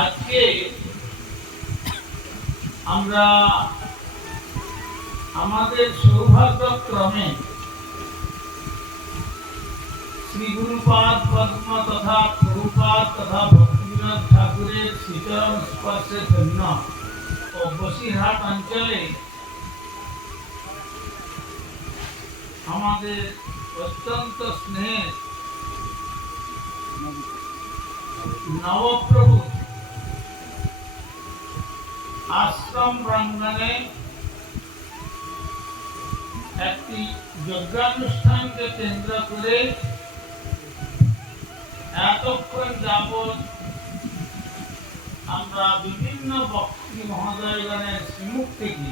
আজকে আমরা আমাদের সৌভাগ্যক্রমে শ্রী গুরুপাদ পদ্ম তথা প্রভুপাদ তথা ভক্তিবিনোদ ঠাকুরের শ্রীচরণ স্পর্শে ধন্য ও বসিরহাট অঞ্চলে আমাদের অত্যন্ত স্নেহের নবপ্রভু আশ্রম প্রাঙ্গণে একটি যজ্ঞানুষ্ঠানকে কেন্দ্র করে এতক্ষণ যাবৎ আমরা বিভিন্ন বক্তৃ মহোদয়গণের শ্রীমুখ থেকে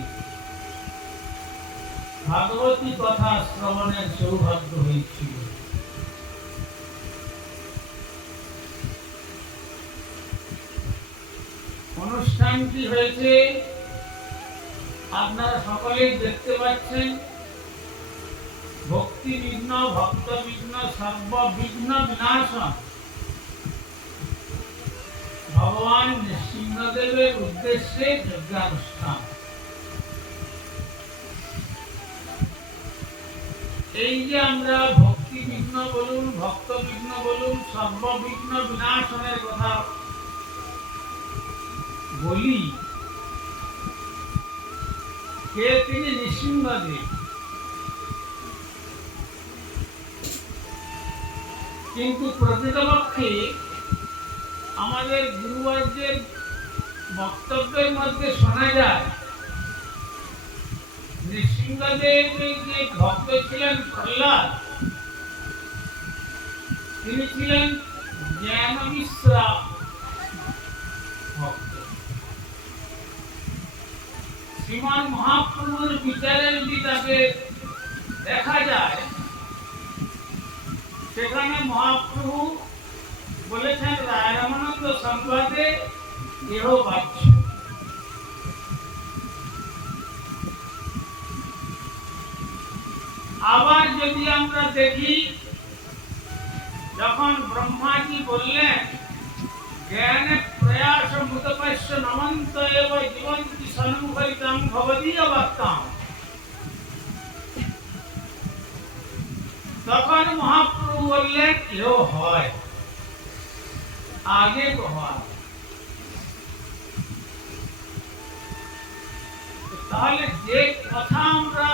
ভাগবতী কথা শ্রবণের সৌভাগ্য হয়েছিল। অনুষ্ঠানটি হয়েছে, আপনারা সকলেই দেখতে পাচ্ছেন, ভক্তিবিঘ্ন ভক্তবিঘ্ন সর্ববিঘ্ন বিনাশন ভগবান নৃসিংহদেবের উদ্দেশ্যে যজ্ঞানুষ্ঠান। এই যে আমরা ভক্তিবিঘ্ন বলুন, ভক্তবিঘ্ন বলুন, সর্ববিঘ্ন বিনাশনের কথা বলি, কে তিনি? নৃসিংহদেব। কিন্তু প্রকৃতপক্ষে আমাদের গুরুবর্গের বক্তব্যের মধ্যে শোনা যায় নৃসিংহদেবের যে ভক্ত ছিলেন প্রহ্লাদ, তিনি ছিলেন জ্ঞানমিশ্রা ভক্ত। শ্রীমান মহাপ্রভুর বিচারে যদি তাকে দেখা যায়, সেখানে মহাপ্রভু বলেছেন রায় রামানন্দ সংবাদে এহ বাচ্য। আবার যদি আমরা দেখি, যখন ব্রহ্মাজি বললেন জ্ঞানে প্রয়াস মুতপস্য নমন্ত এব জীবন্তি সন্মুখরিতং ভবদীয় বাক্যাম, তখন মহাপ্রভু বললেন এও হয়, আগে তো হয়। তাহলে যে কথা আমরা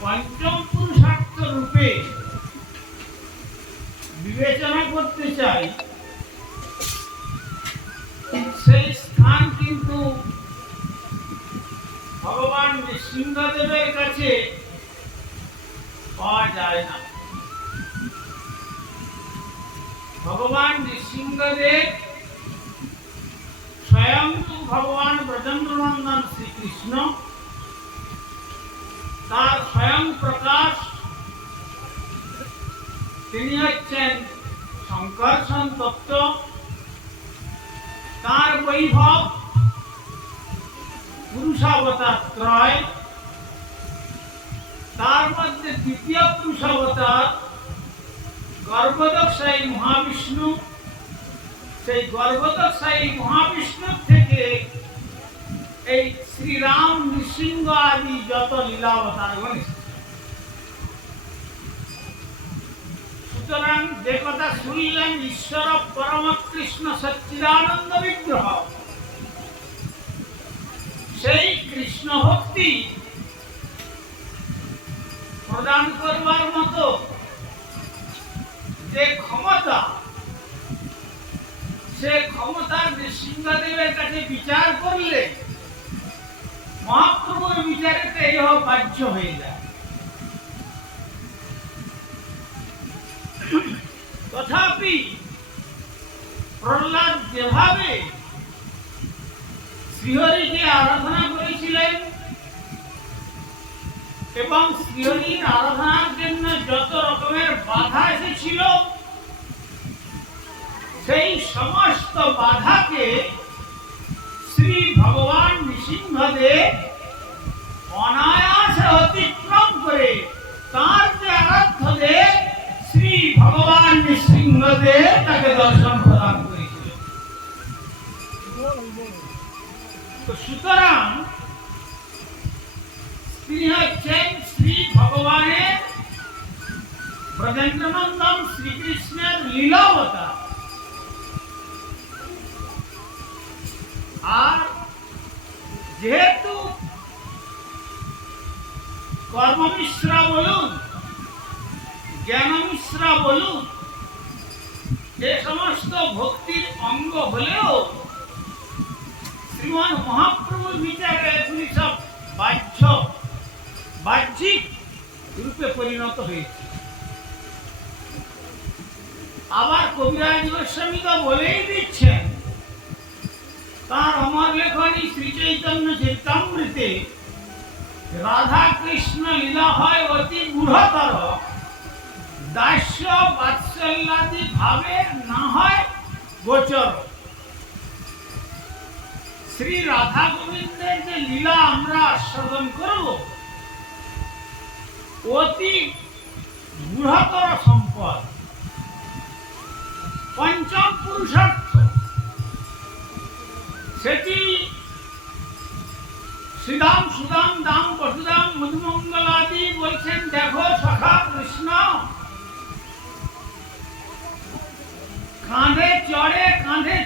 পঞ্চম পুরুষার্থ রূপে বিবেচনা করতে চাই, সেই স্থান কিন্তু ভগবান নৃসিংহদেবের কাছে পাওয়া যায় না। ভগবান নৃসিংহদেব স্বয়ং ভগবান ব্রজেন্দ্রনন্দন শ্রীকৃষ্ণ, তার স্বয়ং প্রকাশ, তিনি হচ্ছেন সংকর্ষণ তত্ত্ব। তার বৈভব পুরুষাবতার ত্রয়, তার মধ্যে দ্বিতীয় পুরুষাবতার গর্ভোদকশায়ী মহাবিষ্ণু। সেই গর্ভোদকশায়ী মহাবিষ্ণুর থেকে এই শ্রীরাম নৃসিংহ আদি যত লীলাবতারগণ এসেছে। সুতরাং যে কথা শুনলেন, ঈশ্বর পরম কৃষ্ণ সচ্চিদানন্দ বিগ্রহ, সেই কৃষ্ণ ভক্তি প্রদান করবার মতো যে ক্ষমতা, সে ক্ষমতা নৃসিংহদেবের কাছে বিচার করলে মহাপ্রভুর বিচারেতে এহ বাহ্য হয়ে যায়। তথাপি প্রহ্লাদ যেভাবে শ্রীহরিকে আরাধনা করেছিলেন এবং শ্রীহরির আরাধনার জন্য যত রকমের বাধা এসেছিল, সেই সমস্ত বাধাকে শ্রী ভগবান নৃসিংহদেব অনায়াসে অতিক্রম করে তার যে আরাধ্য দেব শ্রী ভগবান নৃসিংহদেব তাকে দর্শন প্রদান করেছিলেন। তো সুতরাং তিনি হচ্ছেন শ্রী ভগবানের ব্রজেন্দ্রনন্দন শ্রীকৃষ্ণের লীলাবতার। আর যেহেতু কর্মমিশ্রা বলুন, জ্ঞানমিশ্রা বলুন, এ সমস্ত ভক্তির অঙ্গ হলেও শ্রীমান মহাপ্রভুর বিচারে এগুলি সব বাহ্যিক রূপে পরিণত হয়েছে। আবার কবিরাজ গোস্বামী তো বলেই দিচ্ছেন তার অমর লেখনী শ্রী চৈতন্য চরিতামৃতে, রাধা কৃষ্ণ লীলা হয় অতি গূঢ়তর, দাস্য বাৎসল্যাদি ভাবে না হয় গোচর। শ্রী রাধা গোবিন্দের যে লীলা আমরা আস্বাদন করব, অতি গূঢ়তর সম্পদ, পঞ্চম পুরুষার্থ। সেটি শ্রীদাম সুদাম দাম বসুদাম মধুমঙ্গলাদি বলছেন, দেখো সখা কৃষ্ণ কাঁধে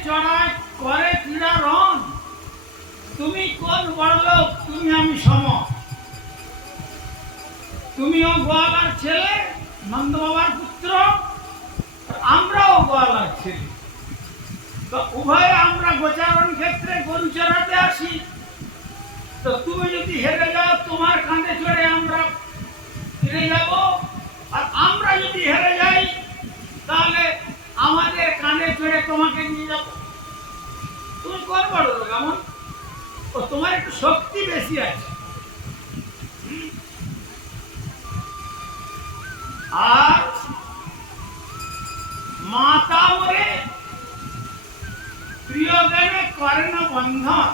চড়ায় করে ক্রীড়া রণ। তুমি কোন বড় লোক, তুমি আমি সম। তুমিও গোয়ালার ছেলে, নন্দ বাবার পুত্র, আমরাও গোয়ালার ছেলে। তো উভয়ে আমরা গোচারণ ক্ষেত্রে গরু চড়াতে আসি। তো তুমি যদি হেরে যাও, তোমার কাঁধে চড়ে আমরা ফিরে যাব। আর আমরা যদি হেরে যাই, তাহলে আমাদের কাঁধে চড়ে তোমাকে নিয়ে যাব। তুমি কোন বড় লোক আমার? ও তোমার একটু শক্তি বেশি আছে। আর মাতা ওরে প্রিয় জ্ঞানে করে না বন্ধন।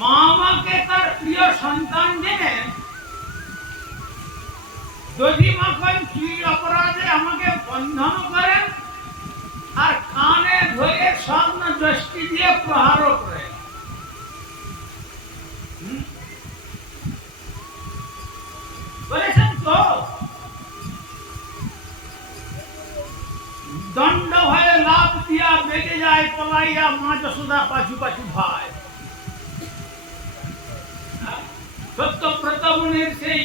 মা আমাকে তার প্রিয় সন্তান জেনে যদি মাখন চুরির অপরাধে আমাকে বন্ধন করেন আর কানে ধরে স্বর্ণ দৃষ্টি দিয়ে প্রহার করেন। বলেছেন তো, দণ্ড ভয়ে লাভ দিয়া বেগে যায় পলাইয়া মা যশোদা পাছু পাছু ভাই। সত্যব্রত মুনির সেই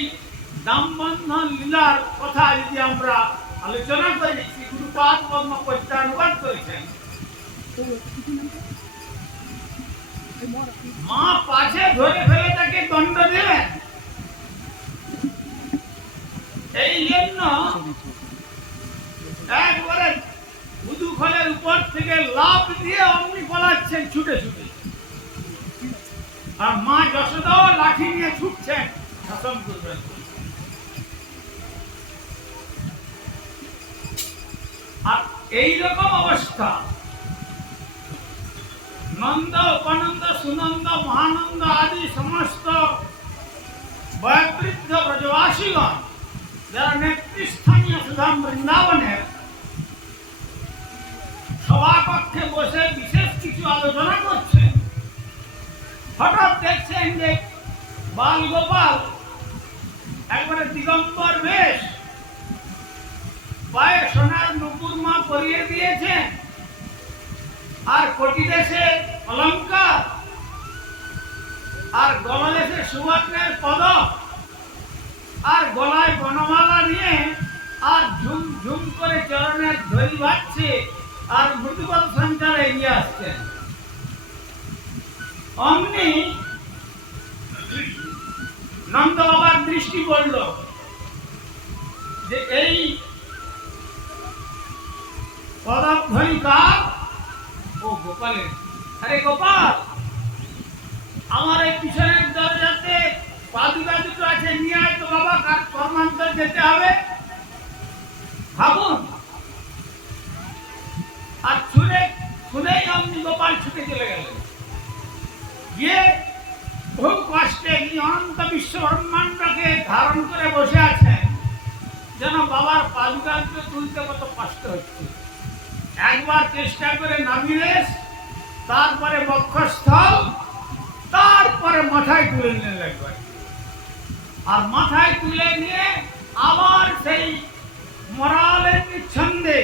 দামবন্ধন লীলার কথা যদি আমরা আলোচনা করি, শ্রী গুরুপাদ পদ্ম পদ্মানুবাদ করেছেন, মা পাছে ধরে ফেলে তাকে দণ্ড দিলেন। এই জন্য একবারে বুধুখলের উপর থেকে লাফ দিয়ে অমনি পলাচ্ছেন ছুটে ছুটে। আর মা যশোদাও লাঠি নিয়ে ছুটছেন শাসন করবেন। আর এইরকম অবস্থা নন্দ, উপানন্দ, সুনন্দ, মহানন্দ আদি সমস্ত বয়োবৃদ্ধ ব্রজবাসীগণ যারা নেতৃস্থানীয় সুধাম বৃন্দাবনের সভাকক্ষে বসে বিশেষ কিছু আলোচনা করছেন, হঠাৎ দেখছেন যে বাল গোপাল একবারে দিগম্বর বেশ, পায়ে সোনার নুপুরমা পরিয়ে দিয়েছেন, আর কোটি দেশের অলঙ্কার, আর গলদেশে সুবর্ণের পদক, আর গলায় বনমালা নিয়ে, আর ঝুম ঝুম করে চরণের ধরি বাজছে, আর মৃদুপদ সঞ্চারে এগিয়ে আসছেন। অমনি নন্দ বাবার দৃষ্টি পড়ল যে এই পদধ্বনি কার? ও গোপালের। আরে গোপাল, আমার এই পিছনের দরজাতে পাদুকা দুটো আছে, নিয়ে আয় তো বাবা, কর্মান্তর যেতে হবে। ভাবুন। আর শুনেই অমনি গোপাল ছুটে চলে গেলেন। গিয়ে বহু কষ্টে অনন্ত বিশ্ব ব্রহ্মাণ্ডকে ধারণ করে বসে আছেন, যেন বাবার পাদুকাকে তুলতে কত কষ্ট হচ্ছে। একবার চেষ্টা করে নামিলেশ, তারপরে বক্ষস্থল, তারপরে মাথায় তুলে নিলেন একবার। আর মাথায় তুলে নিয়ে আবার সেই মরালের ছন্দে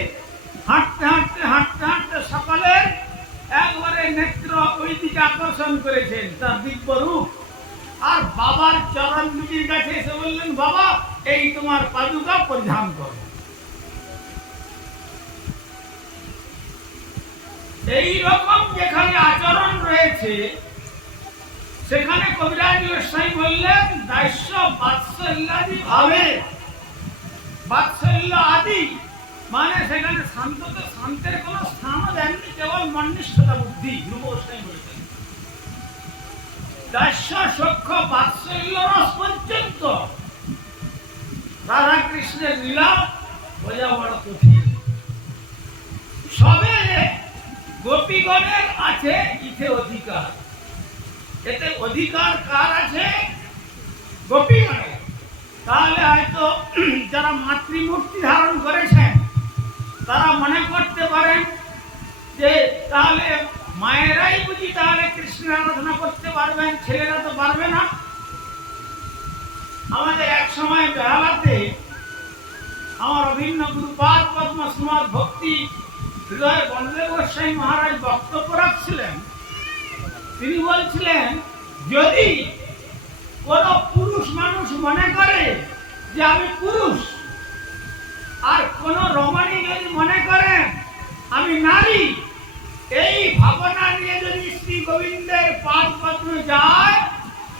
হাঁটতে হাঁটতে হাঁটতে হাঁটতে সকালের একবারে নেত্র ওই দিকে আকর্ষণ করেছেন তার দিব্য রূপ। আর বাবার চরণ দুটির কাছে এসে বললেন, বাবা এই তোমার পাদুকা পরিধান করো। এই রকম যেখানে আচরণ রয়েছে সেখানে কবিরাজ গোস্বামী বললেন দাস্য বাৎসল্যাদি ভাবে, বাৎসল্য আদি মানে সেখানে শান্ততে শান্তের কোন স্থানও দেননি, কেবল মন্নিষ্ঠতা বুদ্ধি। ধ্রুব গোস্বামী বলেছেন দাস্য সখ্য বাৎসল্য রস পর্যন্ত রাধা কৃষ্ণের লীলা বোঝা বড় কঠিন। সবে গোপীগণের আছে ইথে অধিকার, এতে অধিকার কার আছে? গোপীগণের। তাহলে হয়তো যারা মাতৃমূর্তি ধারণ করেছেন তারা মনে করতে পারেন যে তাহলে মায়েরাই বুঝি তাহলে কৃষ্ণের আরাধনা করতে পারবেন, ছেলেরা তো পারবে না। আমাদের এক সময় বেহালাতে আমার অভিন্ন গুরুপাদ পদ্ম সমাজ ভক্তি হৃদয় বন্দে গোস্বামী মহারাজ বক্তব্য রাখছিলেন। তিনি বলছিলেন যদি কোন পুরুষ মানুষ মনে করে যে আমি পুরুষ, আর কোন রমণী যদি মনে করেন আমি নারী, এই ভাবনা নিয়ে যদি শ্রী গোবিন্দের পাদ পদ্ম যায়,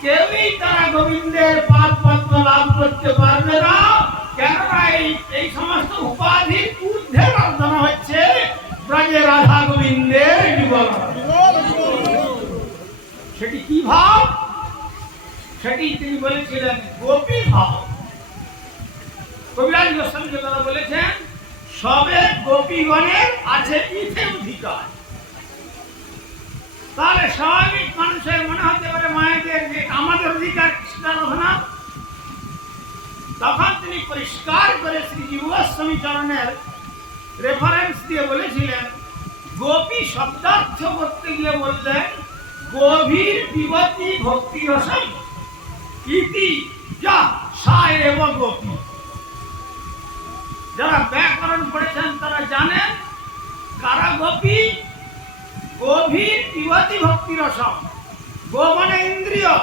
কেউই তারা গোবিন্দের পাদ পদ্ম লাভ করতে পারবে না। কেননা এই সমস্ত উপাধির ঊর্ধ্বে প্রার্থনা হচ্ছে ব্রজে রাধা গোবিন্দের যুগল। সেটি কি ভাব? সেটি তিনি বলেছিলেন গোপী ভাব। কবিরাজ গোস্বামী কথা বলেছেন সবে গোপীগণের আছে ইথে অধিকার। তাহলে স্বাভাবিক মানুষের মনে হতে পারে মায়েদের যে আমাদের অধিকার কৃষ্ণারাধনা। তখন তিনি পরিষ্কার করে শ্রী জীব গোস্বামী চরণের রেফারেন্স দিয়ে বলেছিলেন, গোপী শব্দার্থ করতে গিয়ে বললেন গভীর বিবতি ভক্তি রসম ইতি যা সায় এবং গোপী। যারা ব্যাকরণ পড়েছেন তারা জানেন কারা গোপী। গভীর বিবতি ভক্তি রসম, গো মানে ইন্দ্রিয়,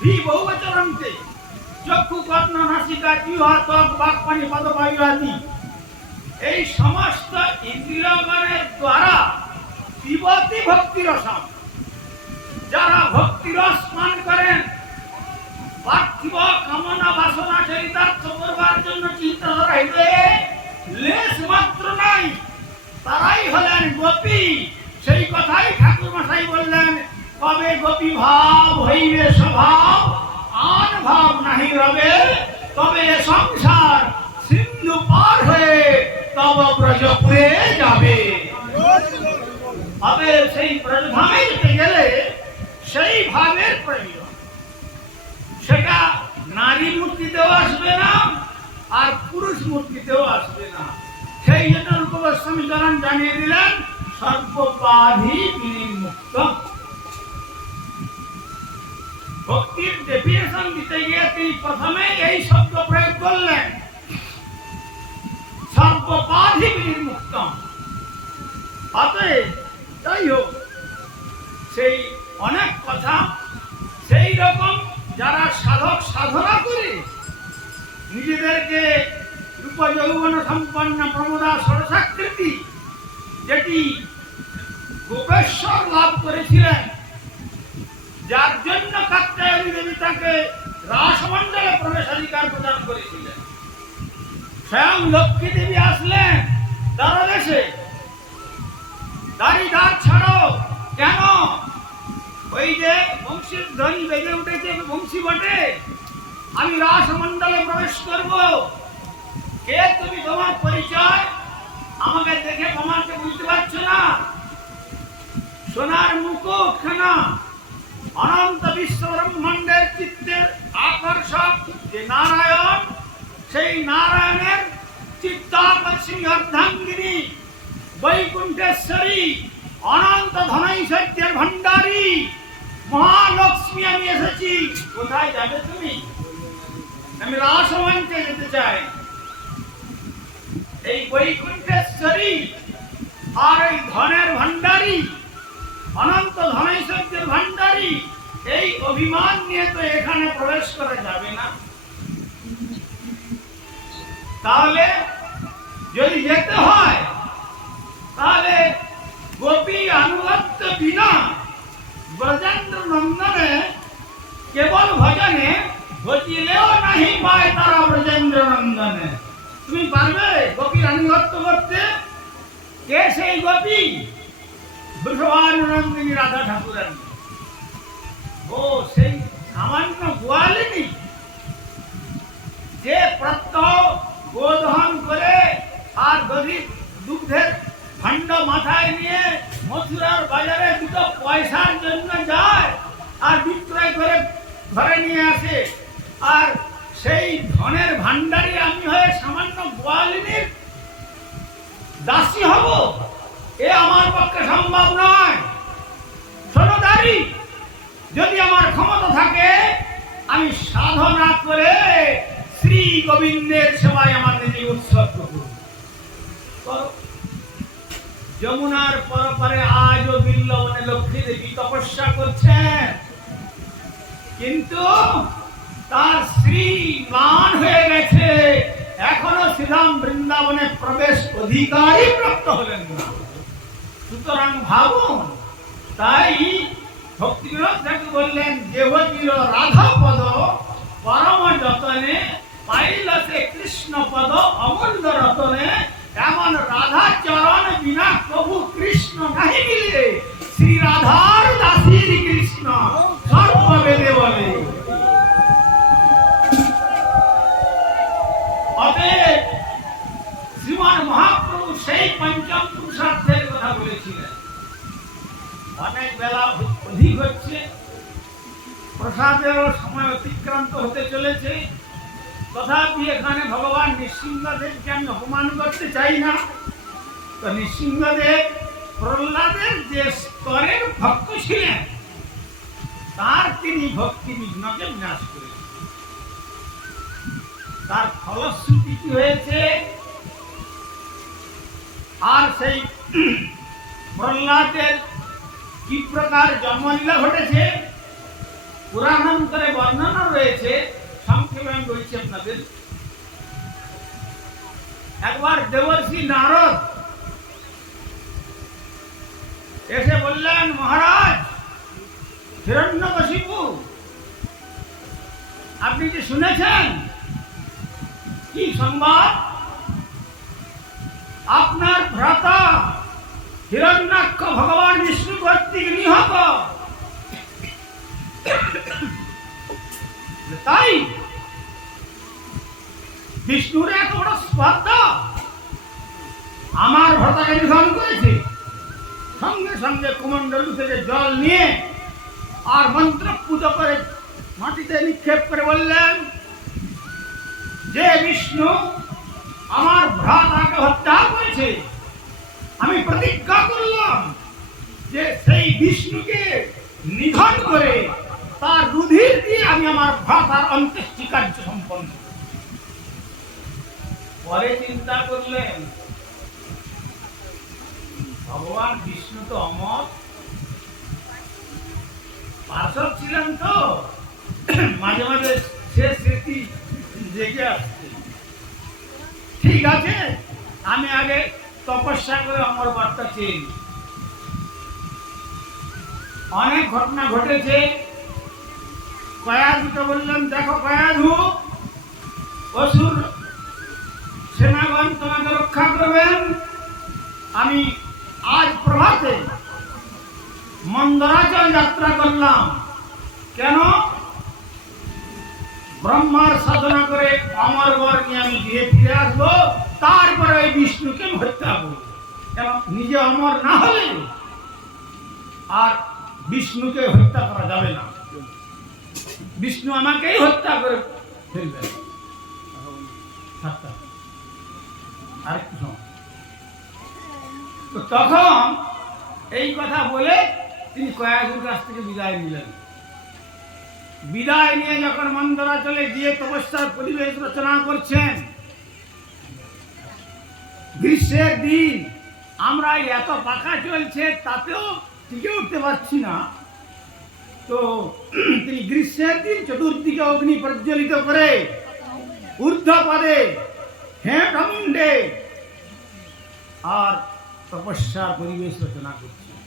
ভি বহুবচনন্তে, চক্ষু কর্ণ নাসিকা জিহ্বা ত্বক বাক পানি পদ বায়ু আদি, এই সমস্ত ইন্দ্রিয়গণের দ্বারা বিবতি ভক্তি রসম, যারা ভক্তি রস পান করেন, পার্থিব কামনা বাসনা চরিতার্থ করবার জন্য চিন্তাধারা হৃদয়ে লেশ মাত্র নাই, তারাই হলেন গোপী। সেই কথাই ঠাকুর মশাই বললেন কবে গোপী ভাব হইবে স্বভাব, আন ভাব নাহি রবে, তবে সংসার সিন্ধু পার হয়ে তব ব্রজপুরে যাবে। তবে সেই ব্রজধামে যেতে গেলে সেই ভাবের প্রয়োজন। সেটা নারী মূর্তিতেও আসবে না আর পুরুষ মূর্তিতেও আসবে না। সেই জন্য রূপ গোস্বামী চরণ জানিয়ে দিলেন সর্বোপাধি বিনির্মুক্ত। ভক্তির ডেফিনেশন দিতে গিয়ে তিনি প্রথমে এই শব্দ প্রয়োগ করলেন সর্বোপাধি বিনির্মুক্ত। অতএব যাই হোক, সেই অনেক কথা, সেই রকম যারা সাধক সাধনা করে নিজেদেরকে রূপ যৌবন সম্পন্ন প্রমোদা সরসাকৃতি, যেটি গোপেশ্বর লাভ করেছিলেন, যার জন্য কাত্যায়নী দেবী তাকে রাসমণ্ডলে প্রবেশাধিকার প্রদান করেছিলেন। স্বয়ং লক্ষ্মী দেবী আসলেন দ্বারদেশে, দাড়ি দাঁত ছাড়ো। কেন? ওই যে বংশীর ধ্বনি বেজে উঠেছে, বংশী বটে, আমি রাসমণ্ডলে প্রবেশ করব। কে তুমি? তোমার পরিচয় আমাকে দেখে তোমাকে বুঝতে পারছো না? সোনার মুকুটখানা, অনন্ত বিশ্ব ব্রহ্মাণ্ডের চিত্তের আকর্ষক যে নারায়ণ, সেই নারায়ণের চিত্তাকর্ষণী অর্ধাঙ্গিনী বৈকুণ্ঠেশ্বরী অনন্ত ধনৈশ্বর্যের ভান্ডারী মহালক্ষ্মী আমি এসেছি। কোথায় যাবে তুমি? আমি রাসমঞ্চে যেতে চাই। এই বৈকুণ্ঠেশ্বরী আর এই ধনের ভান্ডারী অনন্ত ধনৈশ্বর্যের ভান্ডারী এই অভিমান নিয়ে তো এখানে প্রবেশ করা যাবে না। তাহলে যদি যেতে হয় তাহলে গোপী আনুগত্য বিনা ব্রজেন্দ্র নন্দনে কেবল ভজনে ভজিলেও নাহি পায় তারা ব্রজেন্দ্র নন্দনে। তুমি পারবে গোপীর আনুগত্য করতে? কে সেই গোপী? বৃষভানুনন্দিনী রাধা ঠাকুরানী। ও সেই সামান্য গোয়ালিনী যে প্রত্যহ গোদহন করে আর দধির দুগ্ধের ভাণ্ড মাথায় নিয়ে মথুরার বাজারে দুটো পয়সার জন্য যায় আর বিক্রয় করে ঘরে নিয়ে আসে, আর সেই ধনের ভান্ডারী আমি হয়ে সামান্য গোয়ালিনীর দাসী হব? এ আমার পক্ষে সম্ভব নয়। শোনোদারি, যদি আমার ক্ষমতা থাকে আমি সাধনা করে শ্রী গোবিন্দের সেবায় আমার নিজে উৎসর্গ করব। যমুনার পরপারে আজও বিল্লবনে লক্ষ্মী দেবী তপস্যা করছেন, কিন্তু তার স্ত্রী ম্লান হয়ে গেছে, এখনো শ্রীরাম বৃন্দাবনে প্রবেশ অধিকারই প্রাপ্ত হলেন না। সুতরাং ভাবুন, তাই ভক্তিবিনোদ ঠাকুর বললেন, দেবতীর রাধা পদ পরম যতনে পাইল সে কৃষ্ণ পদ অমূল্য রতনে। এমন রাধা চরণ বিনা প্রভু কৃষ্ণ নাহি মিলে, শ্রী রাধার দাসীর কৃষ্ণ সর্ববেদে বলে। অতএব শ্রীমান মহাপ্রভু সেই পঞ্চম পুরুষার্থের কথা বলেছিলেন। অনেক বেলা অধিক হচ্ছে, প্রসাদেরও সময় অতিক্রান্ত হতে চলেছে, তথাপি এখানে ভগবান নৃসিংহদেবকে আমি অপমান করতে চাই না। তো নৃসিংহদেব প্রহ্লাদের যে স্তরের ভক্ত ছিলেন তার তিনি ভক্তি বিঘ্নকে বিনাশ করেছেন। তার ফলশ্রুতি কি হয়েছে? আর সেই প্রহ্লাদের কি প্রকার জন্মলীলা ঘটেছে পুরাণান্তরে বর্ণনা রয়েছে, সংক্ষেপে আমি বলছি আপনাদের। একবার দেবর্ষি নারদ এসে বললেন, মহারাজ হিরণ্যকশিপু, আপনি কি শুনেছেন? কি সংবাদ? আপনার ভ্রাতা হিরণ্যাক্ষ ভগবান বিষ্ণু কর্তৃক নিহত। তাই বিষ্ণুর এত বড় স্পর্ধা আমার ভ্রাতাকে নিধন করেছে। সঙ্গে সঙ্গে কুমণ্ডলু থেকে জল নিয়ে আর মন্ত্র পুজো করে মাটিতে নিক্ষেপ করে বললেন, যে বিষ্ণু আমার ভ্রাতাকে হত্যা করেছে, আমি প্রতিজ্ঞা করলাম যে সেই বিষ্ণুকে নিধন করে তার রুধির দিয়ে আমি আমার ভ্রাতার অন্ত্যেষ্টি কার্য সম্পন্ন। পরে চিন্তা করলেন, ভগবান বিষ্ণু তো অমর, পার্শ্বদ ছিলেন, তো মাঝে মাঝে সে স্মৃতি জেগে আসছে। ঠিক আছে, আমি আগে তপস্যা করে অমর বার্তা চেয়ে। অনেক ঘটনা ঘটেছে। কয়াধুকে বললেন, দেখো কয়াধু, অসুর সেনাগণ তোমাকে রক্ষা করবেন। আমি আজ প্রভাতে মন্দরাচল যাত্রা করলাম। কেন? ব্রহ্মার সাধনা করে অমর বর নিয়ে আমি গিয়ে ফিরে আসবো, তারপরে ওই বিষ্ণুকে হত্যা করবো। কেন? নিজে অমর না হলে আর বিষ্ণুকে হত্যা করা যাবে না। বিষ্ণু আমাকেই হত্যা করে ফেলবে। আরেকটু সময়। তখন এই কথা বলে তিনি কয়াধুর কাছ থেকে বিদায় নিলেন। বিদায় নিয়ে যখন মন্দরাচলে গিয়ে তপস্যার পরিবেশ রচনা করছেন, গ্রীষ্মের দিন আমরা এত পাখা চলছে তাতেও টিকে উঠতে পারছি না, তো তিনি গ্রীষ্মের দিন চতুর্দিকে অগ্নি প্রজ্বলিত করে ঊর্ধ্বপদে হেঁটে আর তপস্যার পরিবেশ রচনা করছেন।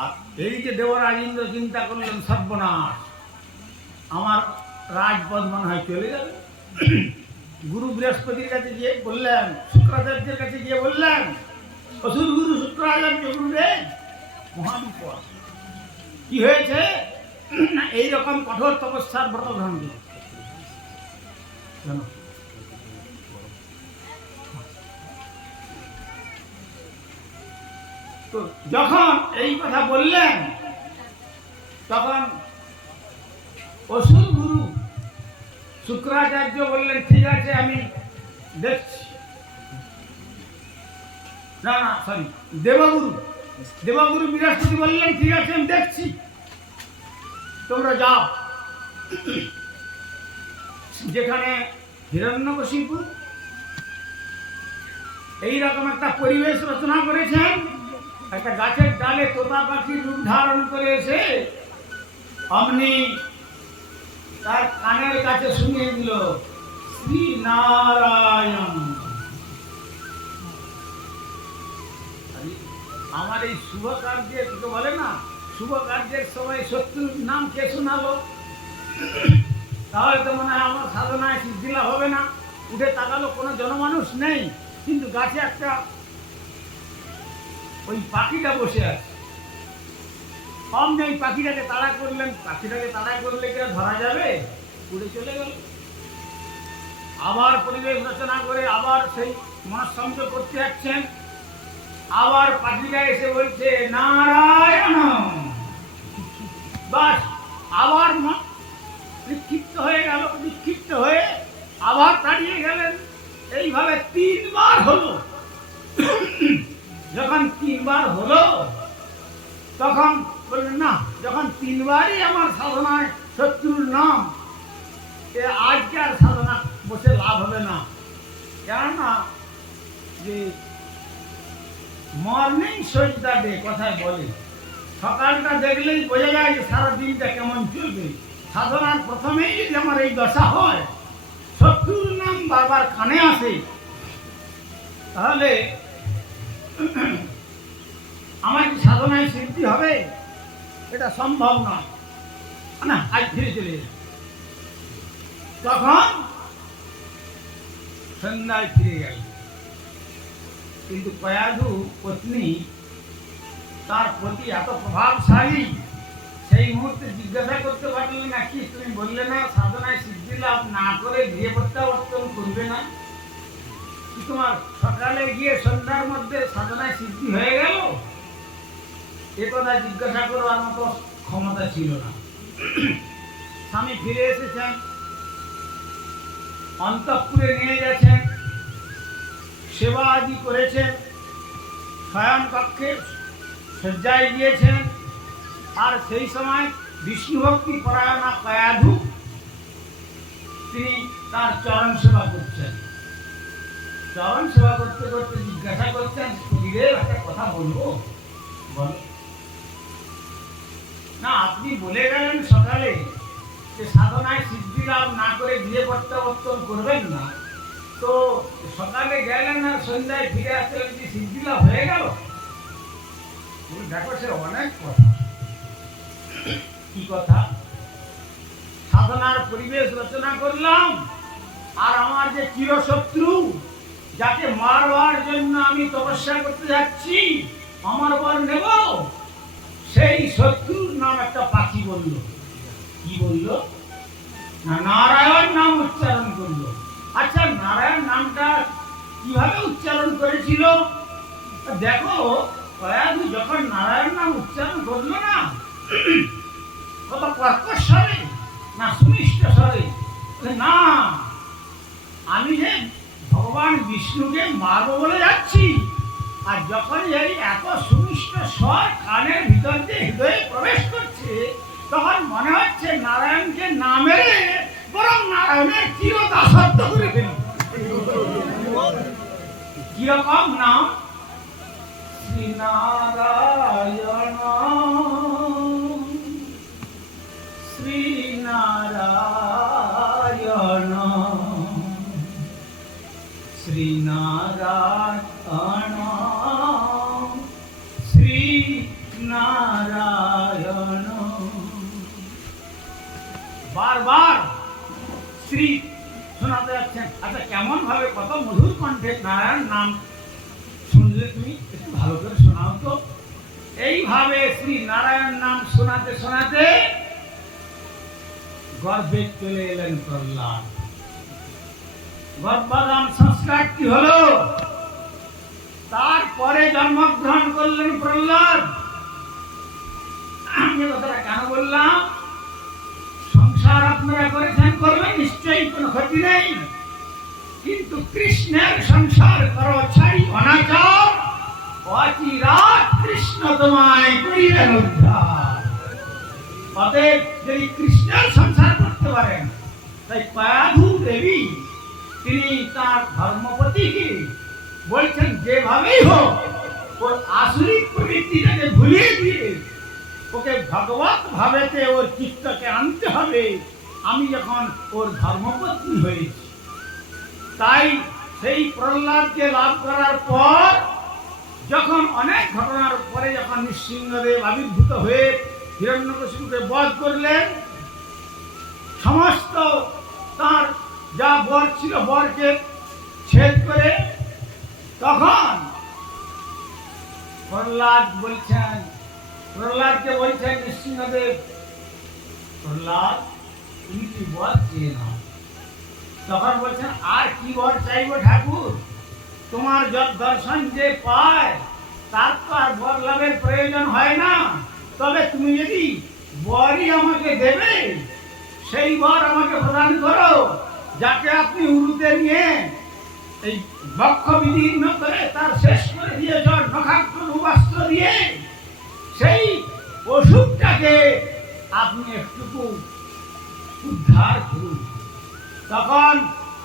আর এই যে দেবরাজ ইন্দ্র চিন্তা করলেন, সর্বনাশ, আমার রাজপদ মনে হয় চলে যাবে। গুরু বৃহস্পতির কাছে গিয়ে বললেন, শুক্রাচার্যের কাছে গিয়ে বললেন, অসুর গুরু শুক্রাচার্য গুরুদেব, মহাবিপদ কি হয়েছে? এইরকম কঠোর তপস্যার ব্রত গ্রহণ করুন। তো যখন এই কথা বললেন তখন অসুর গুরু শুক্রাচার্য বললেন, ঠিক আছে আমি দেখছি। না না সরি, দেবগুরু বৃহস্পতি বললেন, ঠিক আছে আমি দেখছি, তোমরা যাও। যেখানে হিরণ্যকশিপু এইরকম একটা পরিবেশ রচনা করেছেন, একটা গাছের ডালে তোতা পাখির রূপ ধারণ করে এসে অমনি তার কানের কাছে শুনিয়ে দিল, শ্রী নারায়ণ। আমার এই শুভ কার্যের বলে না, শুভ কার্যের সময় শত্রুর নাম কে শোনালো? তাহলে তো মনে হয় আমার সাধনায় সিদ্ধি লাভ হবে না। উঠে তাকালো, কোনো জনমানুষ নেই, কিন্তু গাছে একটা ওই পাখিটা বসে আছে। কম নেই, পাখিটাকে তাড়া করলেন। পাখিটাকে তাড়া করলে কি ধরা যাবে? উড়ে চলে গেল। আবার পরিবেশ রচনা করে আবার সেই মনঃসংযোগ করতে যাচ্ছেন। আবার পাখিটা এসে বলছে নারায়ণ। বাস আবার নিক্ষিপ্ত হয়ে গেল। নিক্ষিপ্ত হয়ে আবার তাড়িয়ে গেলেন। এইভাবে 3 বার হলো। যখন 3 বার হলো তখন বললেন, না, যখন 3 বারই আমার সাধনায় শত্রুর নাম, আজকে আর সাধনা বসে লাভ হবে না। কেননা যে মর্নিং শোজ দ্য ডে কথায় বলে, সকালটা দেখলেই বোঝা যায় যে সারা দিনটা কেমন চলবে। সাধনার প্রথমেই যদি আমার এই দশা হয়, শত্রুর নাম বারবার কানে আসে, তাহলে আমার কি সাধনায় সিদ্ধি হবে? এটা সম্ভব নয়। না, আজ ফিরে চলে যাবে। তখন সন্ধ্যায় ফিরে গেল। কিন্তু কয়াধু পত্নী তার প্রতি এত প্রভাবশালী, সেই মুহূর্তে জিজ্ঞাসা করতে পারলেন না, কি তুমি বললে না সাধনায় সিদ্ধি লাভ না করে গৃহে প্রত্যাবর্তন করবে না? তোমার সকালে গিয়ে সন্ধ্যার মধ্যে সাধনায় সিদ্ধি হয়ে গেল? এ কথা জিজ্ঞাসা করবার মতো ক্ষমতা ছিল না। স্বামী ফিরে এসেছেন, অন্তঃপুরে নিয়ে গেছেন, সেবা আদি করেছেন, শয়ন কক্ষে শয্যায় গিয়েছেন। আর সেই সময় বিষ্ণুভক্তি পরায়ণা কয়াধু তিনি তার চরণ সেবা করছেন। চরণ সেবা করতে করতে জিজ্ঞাসা করছেন, শরীরের একটা কথা বলবো? বলো। না, আপনি বলে গেলেন সকালে যে সাধনায় সিদ্ধি লাভ না করে গৃহে প্রত্যাবর্তন করবেন না, তো সকালে গেলেন আর সন্ধ্যায় ফিরে আসতে যদি সিদ্ধি লাভ হয়ে গেল? দেখো, সে অনেক কথা। কি কথা? সাধনার পরিবেশ রচনা করলাম, আর আমার যে চিরশত্রু, যাকে মারবার জন্য আমি তপস্যা করতে যাচ্ছি, আমার বর নেব, সেই শত্রুর নাম একটা পাখি বলল। কি বলল? না, নারায়ণ নাম উচ্চারণ করলো। আচ্ছা, নারায়ণ নামটা কিভাবে উচ্চারণ করেছিল? দেখো, কয়াধু যখন নারায়ণ নাম উচ্চারণ করলো না, কত কর্কশ স্বরে না সুমিষ্ট স্বরে, না, আমি যে ভগবান বিষ্ণুকে মারবো বলে যাচ্ছি, আর যখন এই এত সুমিষ্ট স্বর কানের ভিতর দিয়ে হৃদয়ে প্রবেশ করছে, তখন মনে হচ্ছে নারায়ণকে না মেরে বরং নারায়ণের চিরদাসত্ব করে ফেলি। কিরকম নাম? শ্রীনারায়ণ শ্রীনারায়ণ শ্রীনারায়ণ শ্রীনারায়ণ। বারবার শ্রী শোনাতে যাচ্ছেন। আচ্ছা, কেমন ভাবে কত মধুর কণ্ঠে নারায়ণ নাম শুনলে তুমি একটু ভালো করে শোনাও তো। এইভাবে শ্রী নারায়ণ নাম শোনাতে শোনাতে গর্ভে চলে এলেন প্রহ্লাদ। গর্ভধান সংস্কারটি হলো, তারপরে জন্মগ্রহণ করলেন প্রহ্লাদ। আমি কথাটা কেন বললাম? সংসার আপনারা করেছেন, করবেন, নিশ্চয়ই কোনো ক্ষতি নেই, কিন্তু কৃষ্ণের সংসার করো ছাড়ি অনাচার, অচিরাত কৃষ্ণ তোমায় করিবেন উদ্ধার। অতএব যদি কৃষ্ণের সংসার করতে পারেন, তাই পায়াধু দেবী তিনি তার ধর্মপতিকে বলছেন যেভাবেই হোক ওর আসরিক প্রবৃত্তিটাকে ভুলিয়ে দিয়ে ওকে ভগবত ভাবেতে ওর চিত্তকে আনতে হবে। আমি যখন ওর ধর্মপত্নী হয়েছি, তাই সেই প্রহ্লাদকে লাভ করার পর যখন অনেক ঘটনার পরে যখন নৃসিংহদেব আবির্ভূত হয়ে হিরণ্যকশিপুকে বধ করলেন, সমস্ত তার যা বর ছিল বরকে ছেদ করে, তখন প্রহ্লাদকে বলছেন নৃসিংহদেব, প্রহ্লাদ তুমি কি বর চেয়ে নাও। তখন বলছেন আর কি বর চাইব ঠাকুর, তোমার দর্শন যে পায় তার তো আর বর লাভের প্রয়োজন হয় না। তবে তুমি যদি বরই আমাকে দেবে, সেই বর আমাকে প্রদান করো, যাকে আপনি উরুতে নিয়ে এই বক্ষ বিদীর্ণ করে তার শেষ করে দিয়েছ নখাগ্র বস্ত্র দিয়ে, সেই অসুখটাকে আপনি একটুকু উদ্ধার করুন। তখন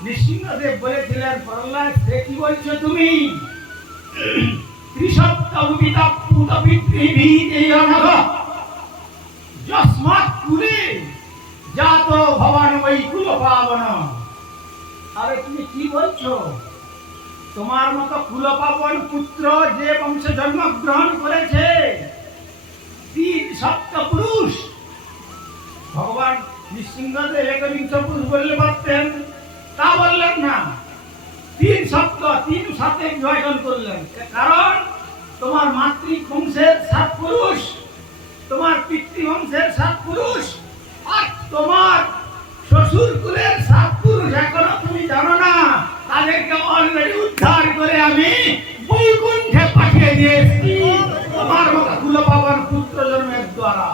নৃসিংহদেব বলেছিলেন, প্রহ্লাদ সে কি বলছো তুমি? যস্মাৎ কুলে জাত ভবান বৈকুল পাবন। আরে তুমি কি বলছো? তোমার মতো কুলপাবন পুত্র যে বংশে জন্মগ্রহণ করেছে, 3 সপ্তপুরুষ। ভগবান নৃসিংহদেব একবিংশ পুরুষ বললে পারতেন, তা বললেন না। 3 সপ্ত 3 সাথে বিভাজন করলেন, কারণ তোমার মাতৃবংশের 7 পুরুষ, তোমার পিতৃবংশের 7 পুরুষ, আর তোমার শ্বশুর কুলের 7 পুরুষ এখনো তুমি জানো না। তাদেরকে অলরেডি উদ্ধার করে আমি বৈকুণ্ঠে পাঠিয়ে দিয়েছি তোমার মতো কুলপাবন পুত্র জন্মের দ্বারা।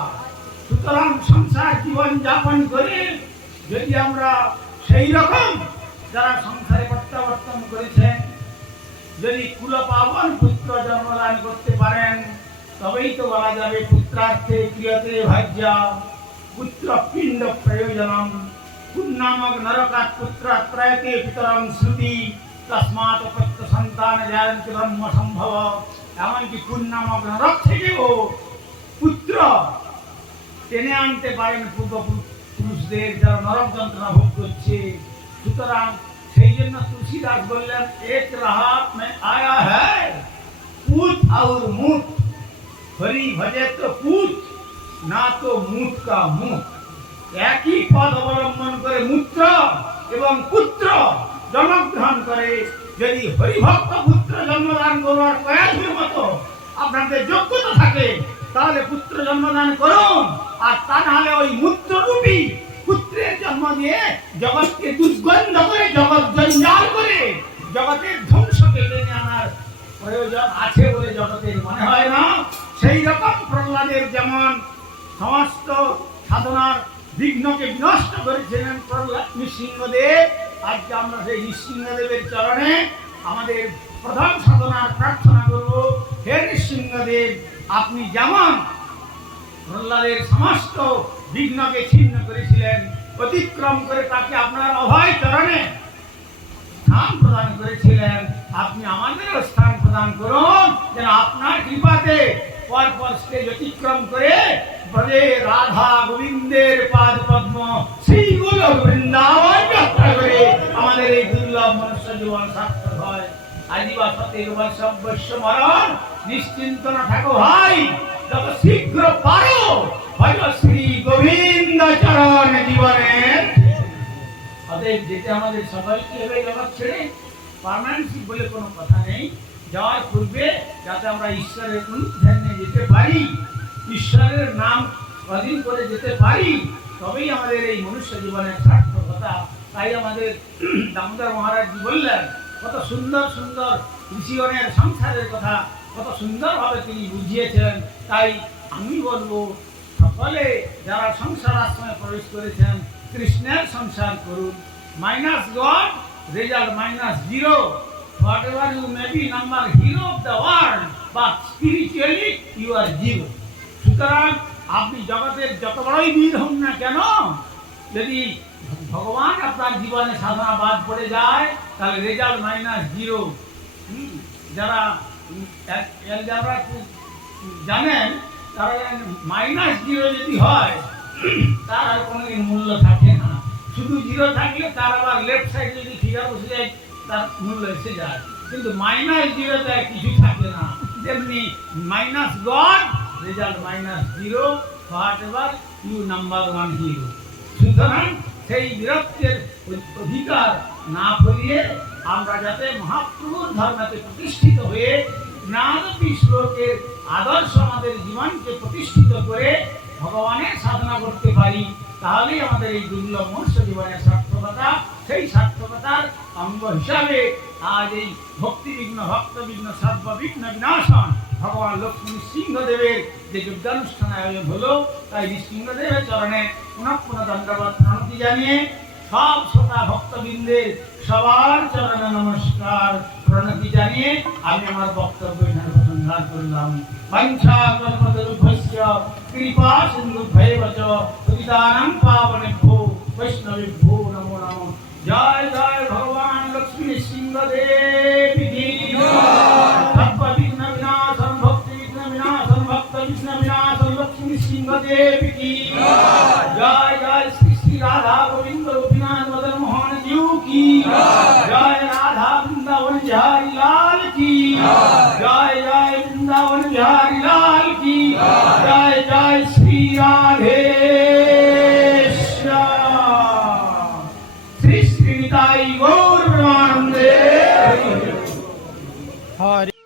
সুতরাং সংসার জীবন যাপন করে যদি আমরা সেই রকম যারা সংসারে প্রত্যাবর্তন করেছেন, যদি কুলপাবন পুত্র জন্মদান করতে পারেন, তবেই তো বলা যাবে পুত্রার্থে ক্রিয়তে ভাজ্যা পুত্র পিণ্ড প্রয়োজনম পুণ্যামক নরকাৎ পুত্রাত্রয়তে পিতরং শ্রুতি তস্মাৎ পুত্র সন্তান জায়ন্তি ব্রহ্ম সম্ভব। এমনকি পুণ্যামক নরক থেকেও পুত্র টেনে আনতে পারেন পূর্বপুরুষদের, যারা নরক যন্ত্রণা ভোগ করছে। সুতরাং সেই জন্য তুলসীদাস বললেন, এক রাহাত মে আয়া হ্যায় পুত और মুঠ, হরি ভজে তো পুত না তো মুঠ কা মুখ। একই পদ অবলম্বন করে মূত্র এবং পুত্র জন্মগ্রহণ করে। যদি হরিভক্ত পুত্র জন্মদান করার প্রয়াসের মতো আপনাদের যোগ্যতা থাকে, তাহলে পুত্র জন্মদান করুন। আর তা নাহলে ওই মূত্ররূপী পুত্রের জন্ম দিয়ে জগৎকে দুর্গন্ধ করে, জগৎ জঞ্জাল করে, জগতের ধ্বংসকে টেনে আনার প্রয়োজন আছে বলে জগতের মনে হয় না। সেই রকম প্রহ্লাদের যেমন সমস্ত সাধনার বিঘ্নকে বিনষ্ট করেছিলেন প্রহ্লাদ নৃসিংহদেব, আজকে আমরা সেই নৃসিংহদেবের চরণে আমাদের প্রধান সাধনার প্রার্থনা করব, হে নৃসিংহদেব, আপনি যেমন প্রহ্লাদের সমস্ত বিঘ্নকে ছিন্ন করেছিলেন, অতিক্রম করে তাকে আপনার অভয় চরণে স্থান প্রদান করেছিলেন, আপনি আমাদেরও স্থান প্রদান করুন, যেন আপনার কৃপাতে পরপর স্টেজ অতিক্রম করে ব্রজে রাধা গোবিন্দের পাদ পদ্ম শ্রীগুলো বৃন্দাবন যাত্রা করে আমাদের এই দুর্লভ মনুষ্য জীবন সার্থক হয়। আদিবাসতের বৈশ্য মরণ নিশ্চিন্ত না থাকো ভাই, যত শীঘ্র পারো ভজ শ্রী গোবিন্দ চরণ জীবনের। অতএব যেতে আমাদের সবাইকে হবে জগৎ ছেড়ে, পার্মানেন্সি বলে কোনো কথা নেই। যাওয়ার পূর্বে যাতে আমরা ঈশ্বরের অনুধ্যানে যেতে পারি, ঈশ্বরের নাম অধীন করে যেতে পারি, তবেই আমাদের এই মনুষ্য জীবনের সার্থকতা। তাই আমাদের দামোদর মহারাজজি বললেন, কত সুন্দর সুন্দর ঋষিগণের সংসারের কথা কত সুন্দরভাবে তিনি বুঝিয়েছেন। তাই আমি বলবো, সকলে যারা সংসার আশ্রমে প্রবেশ করেছেন, কৃষ্ণের সংসার করুন। মাইনাস গড, result -0. Whatever you may be number hero of the world, but spiritually you are zero. সুতরাং আপনি জগতের যত বড়ই বীর হন না কেন, যদি ভগবান আপনার জীবনে সাধনা বাদ পড়ে যায়, তাহলে রেজাল্ট -0. যারা জানেন তারা -0 যদি হয়, তার আর কোনো মূল্য থাকে না। শুধু 0 থাকলে তার আবার লেফট সাইড যদি ফিগার বসে যায়, তার মূল্য এসে যায়। কিন্তু -0 কিছু থাকে না। তেমনি মাইনাস গড, result -0. Whatever you number 1 hero. সুতরাং সেই বীরত্বের অধিকার না ফলিয়ে আমরা যাতে মহাপ্রভুর ধর্মতে প্রতিষ্ঠিত হয়ে জ্ঞানপী শ্লোকের আদর্শ আমাদের জীবনকে প্রতিষ্ঠিত করে ভগবানের সাধনা করতে পারি, তাহলেই আমাদের এই দুর্লভ মনুষ্য জীবনের সার্থকতা। সেই সার্থকতার অঙ্গ হিসাবে আজ এই ভক্তিবিঘ্ন ভক্তবিঘ্ন সর্ববিঘ্ন বিনাশন ভগবান লক্ষ্মী নৃসিংহদেবের যে যজ্ঞানুষ্ঠান আয়োজন হলো, তাই নৃসিংহদেবের চরণে পুনঃ দণ্ডবত প্রণতি জানিয়ে সব শ্রোতা ভক্তবৃন্দের সবার চরণে নমস্কার প্রণতি জানিয়ে আমি আমার বক্তব্য এখানে প্রসংহার করলাম। বাঞ্ছা কল্পতরুভ্যশ্চ কৃপা সিন্ধুভ্যেব চ পতিতানাং পাবনেভ্যো বৈষ্ণবেভ্যো নমো নমঃ। জয় জয় ভগবান লক্ষ্মী নৃসিংহদেব কি জয়। সর্ববিঘ্ন বিনাশন ভক্তি বিঘ্ন বিনাশন ভক্ত বিঘ্ন বিনাশন লক্ষ্মী নৃসিংহদেব কি জয়। জয় জয় শ্রী শ্রী রাধা গোবিন্দ গোপীনাথ মদন মোহন জিউ কি জয়। রাধা বৃন্দাবন বিহাरी लाल की जय। जय वृंदावन बिहारी लाल की जय। जय श्री राधे श्री श्री निताई गौर ब्रह्मानंदे हरि।